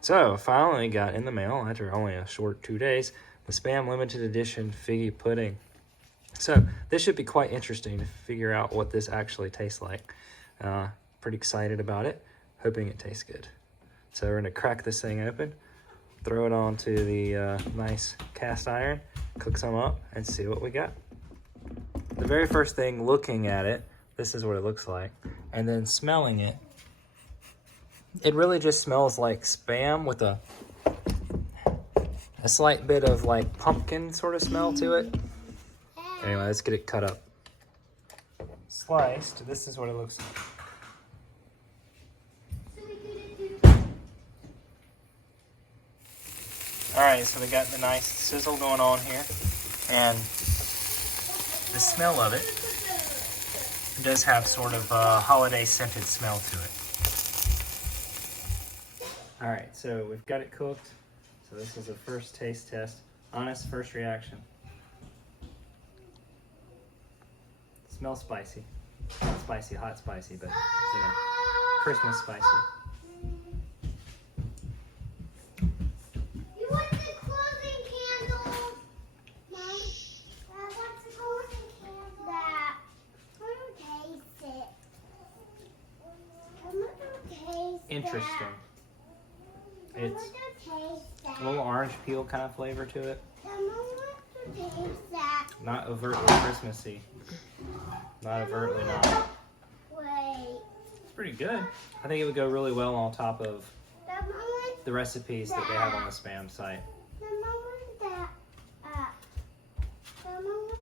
So, finally got in the mail after only a short 2 days, the Spam Limited Edition Figgy Pudding. So, this should be quite interesting to figure out what this actually tastes like. Pretty excited about it, hoping it tastes good. So we're gonna crack this thing open, throw it onto the nice cast iron, cook some up, and see what we got. The very first thing, looking at it, this is what it looks like, and then smelling it, it really just smells like Spam with a slight bit of like pumpkin sort of smell to it. Anyway, let's get it cut up. Sliced, this is what it looks like. Alright, so we got the nice sizzle going on here, and the smell of it does have sort of a holiday scented smell to it. Alright, so we've got it cooked. So this is a first taste test. Honest first reaction. Smells spicy. Not spicy, hot spicy, but you know, Christmas spicy. You want the closing candles? Mom, I want the closing candles. That. I'm gonna taste it. I'm gonna taste Interesting. That. It's I'm gonna taste that. a little orange peel kind of flavor to it. I'm gonna taste that. Not overtly Christmassy. Not overtly not. Wait. It's pretty good. I think it would go really well on top of I'm gonna the recipes that they have on the Spam site.